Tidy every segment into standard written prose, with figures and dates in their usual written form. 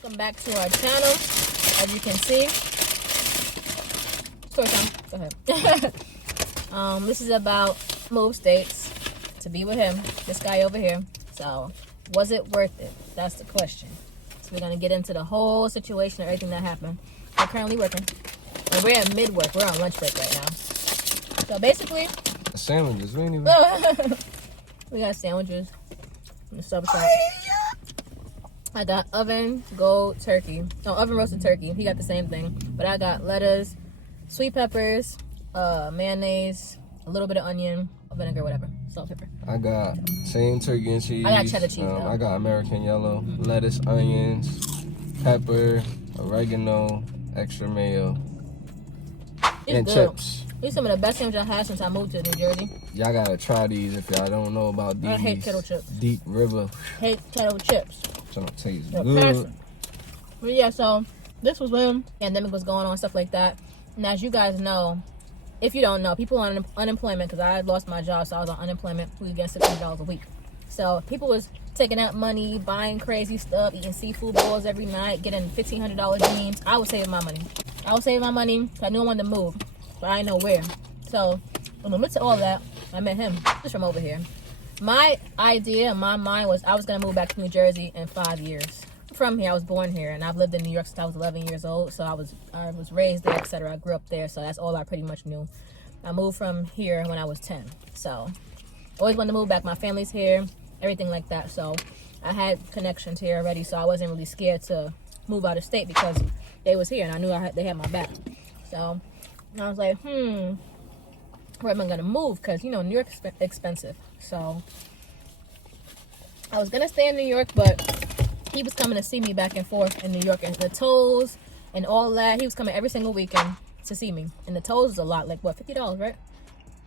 Welcome back to our channel. As you can see, Storytime. Go ahead. This is about move states to be with him, this guy over here. So, was it worth it? That's the question. So we're gonna get into the whole situation, everything that happened. We're currently working, and we're at mid-work. We're on lunch break right now. So basically, sandwiches. We ain't even. we got sandwiches from the sub shop. I got oven roasted turkey. He got the same thing, but I got lettuce, sweet peppers, mayonnaise, a little bit of onion, vinegar, whatever, salt, pepper. I got same turkey and cheese. I got cheddar cheese. I got American yellow, lettuce, onions, pepper, oregano, extra mayo, and good. chips. These are some of the best sandwiches I had since I moved to New Jersey. Y'all gotta try these if y'all don't know about these. I hate kettle chips. Deep River. Hate kettle chips. Don't taste They're good. passion. But yeah, so this was when the pandemic was going on, stuff like that. And as you guys know, if you don't know, people on unemployment, because I had lost my job, so I was on unemployment. We was getting $600 a week. So people was taking out money, buying crazy stuff, eating seafood bowls every night, getting $1,500 jeans. I was saving my money. I knew I wanted to move, but I didn't know where. So when we went to all that, I met him. He's from over here. My idea in my mind was I was going to move back to New Jersey in 5 years. From here, I was born here, and I've lived in New York since I was 11 years old. So I was raised there, etc. I grew up there, so that's all I pretty much knew. I moved from here when I was 10. So always wanted to move back. My family's here, everything like that. So I had connections here already, so I wasn't really scared to move out of state because they was here, and I knew they had my back. So I was like, where am I going to move? Because, you know, New York's expensive. So I was going to stay in New York, but he was coming to see me back and forth in New York. And the tolls and all that, he was coming every single weekend to see me. And the tolls is a lot. Like, what, $50, right?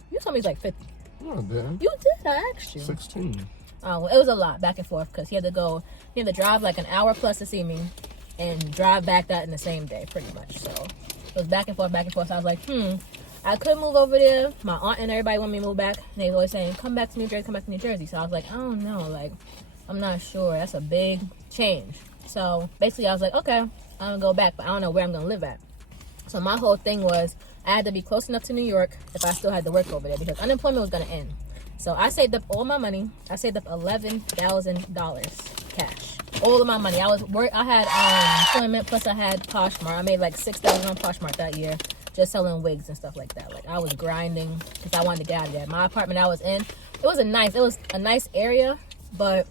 You told me it's like 50. No, I didn't. You did? I asked you. 16. Oh, well, it was a lot back and forth because he had to drive like an hour plus to see me and drive back that in the same day, pretty much. So it was back and forth. So I was like, I could move over there. My aunt and everybody want me to move back. And they was always saying, come back to New Jersey. So I was like, I don't know. Like, I'm not sure. That's a big change. So basically I was like, okay, I'm going to go back, but I don't know where I'm going to live at. So my whole thing was I had to be close enough to New York if I still had to work over there because unemployment was going to end. So I saved up all my money. I saved up $11,000 cash. All of my money. I had employment plus I had Poshmark. I made like $6,000 on Poshmark that year. Just selling wigs and stuff like that. Like I was grinding because I wanted to get out of there. My apartment I was in, it was a nice area, but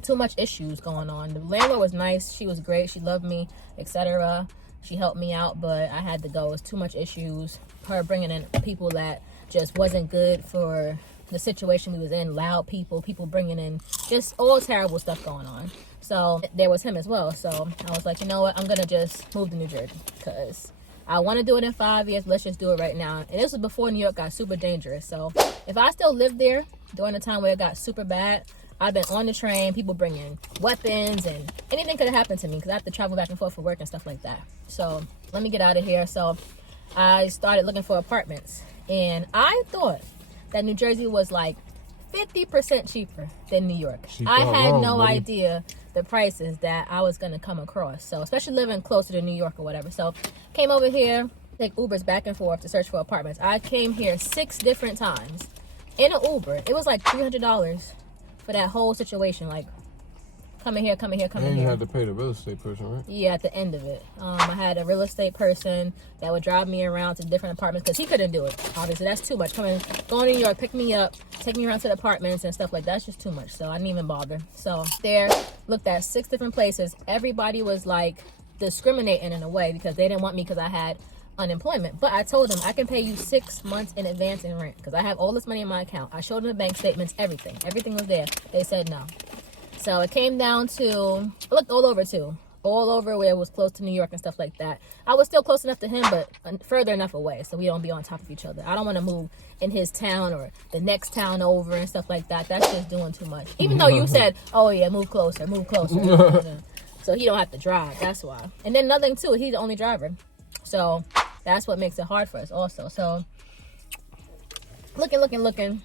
too much issues going on. The landlord was nice. She was great. She loved me, etc. She helped me out, but I had to go. It was too much issues. Her bringing in people that just wasn't good for the situation we was in. Loud people bringing in just all terrible stuff going on. So there was him as well. So I was like, you know what? I'm gonna just move to New Jersey because I want to do it in 5 years. Let's just do it right now. And this was before New York got super dangerous. So if I still lived there during the time where it got super bad, I've been on the train, people bringing weapons, and anything could have happened to me because I have to travel back and forth for work and stuff like that. So let me get out of here. So I started looking for apartments. And I thought that New Jersey was like 50% cheaper than New York. I had no idea the prices that I was going to come across. So especially living closer to New York or whatever. So came over here, take Ubers back and forth to search for apartments. I came here 6 different times in an Uber. It was like $300 for that whole situation. Like coming here. And you had to pay the real estate person, right? Yeah, at the end of it. I had a real estate person that would drive me around to different apartments because he couldn't do it. Obviously, that's too much. Going to New York, pick me up, take me around to the apartments and stuff like that. That's just too much. So I didn't even bother. So there, looked at 6 different places. Everybody was like discriminating in a way because they didn't want me because I had unemployment. But I told them I can pay you 6 months in advance in rent because I have all this money in my account. I showed them the bank statements, everything was there. They said no. So it came down to, I looked all over too. All over where it was close to New York and stuff like that. I was still close enough to him, but further enough away so we don't be on top of each other. I don't want to move in his town or the next town over and stuff like that. That's just doing too much. Even though you said, oh yeah, move closer. So he don't have to drive, that's why. And then nothing too, he's the only driver. So that's what makes it hard for us also. So looking.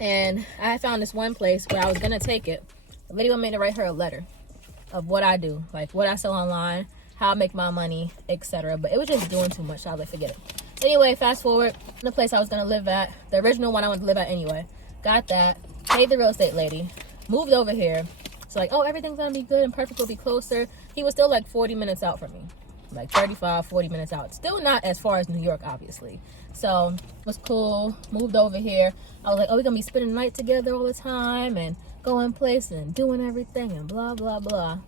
And I found this one place where I was going to take it. The lady wanted me to write her a letter. of what I do, like what I sell online, how I make my money, etc. But it was just doing too much, so I was like, forget it. Anyway, fast forward, the place I was gonna live at, the original one I wanted to live at anyway, got that, paid the real estate lady, moved over here. So like, oh, everything's gonna be good and perfect, will be closer. He was still like 40 minutes out from me, like 35, 40 minutes out. Still not as far as New York, obviously. So it was cool, moved over here. I was like, oh, we're gonna be spending the night together all the time and going places and doing everything and blah, blah, blah.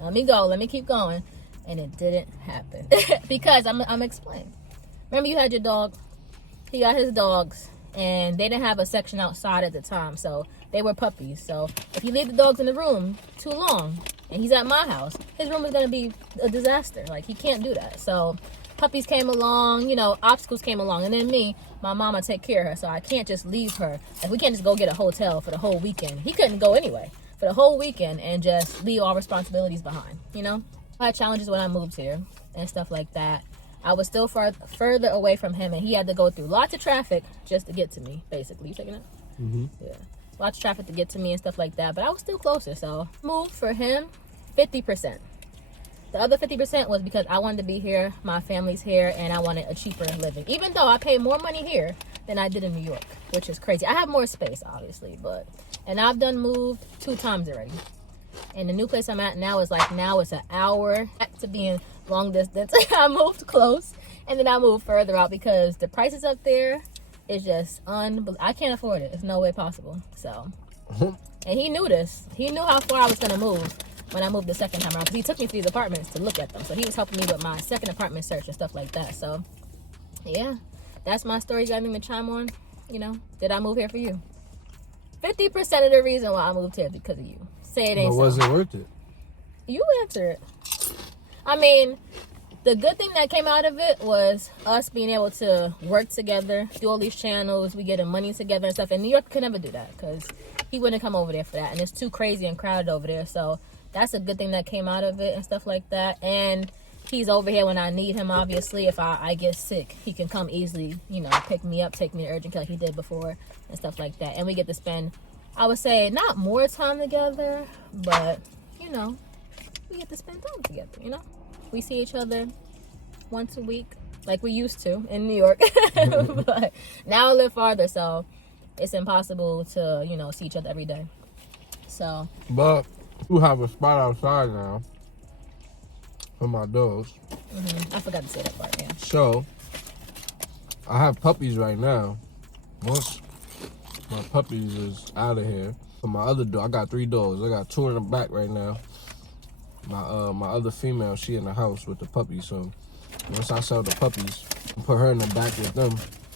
Let me keep going. And it didn't happen because I'm explaining. Remember you had your dog, he got his dogs, and they didn't have a section outside at the time, so they were puppies. So if you leave the dogs in the room too long and he's at my house, his room is going to be a disaster. Like, he can't do that. So puppies came along, you know, obstacles came along, and then me, my mama take care of her, so I can't just leave her. Like, we can't just go get a hotel for the whole weekend. He couldn't go anyway for the whole weekend and just leave all responsibilities behind, you know. I had challenges when I moved here and stuff like that. I was still further away from him, and he had to go through lots of traffic just to get to me, basically. You taking it? Mm-hmm. Yeah. Lots of traffic to get to me and stuff like that, but I was still closer, so moved for him 50%. The other 50% was because I wanted to be here, my family's here, and I wanted a cheaper living. Even though I pay more money here than I did in New York, which is crazy. I have more space, obviously, and I've done moved 2 times already. And the new place I'm at now is it's an hour back to being long distance. I moved close, and then I moved further out because the prices up there is just unbelievable. I can't afford it. It's no way possible. So, and he knew this. He knew how far I was gonna move when I moved the second time around, because he took me to these apartments to look at them. So he was helping me with my second apartment search and stuff like that. So, yeah, that's my story. You got anything to chime on? You know, did I move here for you? 50% of the reason why I moved here is because of you. Say it ain't so. But was it worth it? You answer it. I mean, the good thing that came out of it was us being able to work together, do all these channels, we getting money together and stuff. And New York could never do that because he wouldn't come over there for that. And it's too crazy and crowded over there. So that's a good thing that came out of it and stuff like that. And he's over here when I need him, obviously. If I get sick, he can come easily, you know, pick me up, take me to urgent care like he did before and stuff like that. And we get to spend, I would say, not more time together, but, you know, we get to spend time together, you know? We see each other once a week, like we used to in New York. But now I live farther, so it's impossible to, you know, see each other every day. So. But you have a spot outside now for my dogs. I forgot to say that part, yeah. So, I have puppies right now. Once my puppies is out of here, for my other dog, I got 3 dogs. I got 2 in the back right now. My other female, she in the house with the puppies. So once I sell the puppies, put her in the back with them.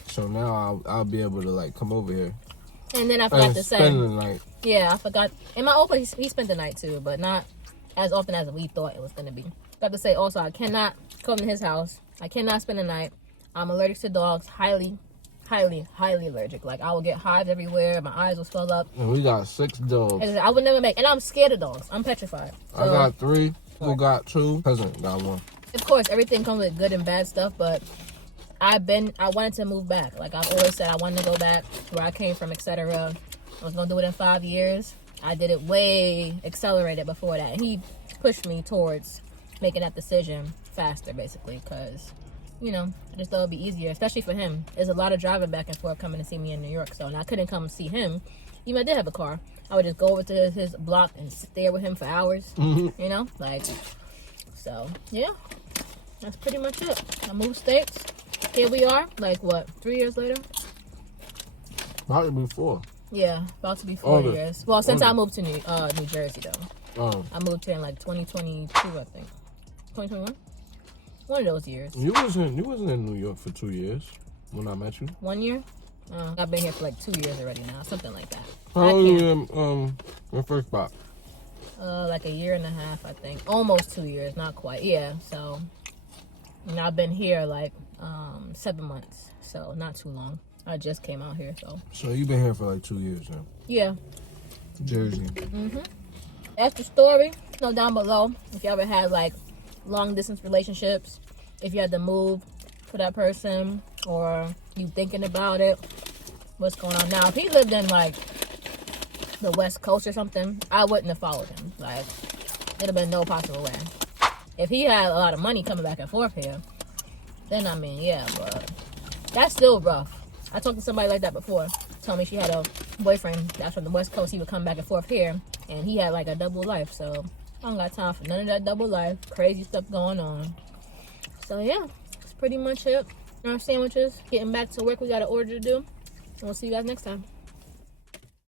So now I'll be able to like come over here. And then I forgot to say, spend the night. Yeah, I forgot. In my old place, he spent the night too, but not as often as we thought it was gonna be. Got to say also, I cannot come to his house. I cannot spend the night. I'm allergic to dogs. Highly allergic. Like, I will get hives everywhere. My eyes will swell up. And we got 6 dogs. And I would never make. And I'm scared of dogs. I'm petrified. So, I got 3. Who got 2? Cousin got 1. Of course, everything comes with good and bad stuff, but I wanted to move back. Like, I've always said I wanted to go back where I came from, etc. I was going to do it in 5 years. I did it way accelerated before that. And he pushed me towards making that decision faster, basically, because, you know, I just thought it would be easier, especially for him. There's a lot of driving back and forth coming to see me in New York, so, and I couldn't come see him. Even if I did have a car, I would just go over to his block and sit there with him for hours, you know, like, so, yeah, that's pretty much it. I moved states. Here we are, like, what, 3 years later? Probably before. Yeah, about to be 4 years. Well, since I moved to New Jersey, though. Oh. I moved here in, like, 2022, I think. 2021? One of those years. You wasn't in New York for 2 years when I met you. 1 year? I've been here for like 2 years already now, something like that. How long were you in first spot? Like a year and a half, I think. Almost 2 years, not quite. Yeah, so, and I've been here like 7 months, so not too long. I just came out here, so. So you've been here for like 2 years now? Yeah. Jersey. That's the story. Know down below if you ever had like long distance relationships, if you had to move for that person, or you thinking about it, what's going on. Now, if he lived in like the West Coast or something, I wouldn't have followed him. Like, It'd have been no possible way. If he had a lot of money coming back and forth here, then I mean, yeah, but that's still rough. I talked to somebody like that before. Told me she had a boyfriend that's from the West Coast. He would come back and forth here, and he had like a double life. So I don't got time for none of that double life. Crazy stuff going on. So yeah, that's pretty much it. Our sandwiches. Getting back to work. We got an order to do. And we'll see you guys next time.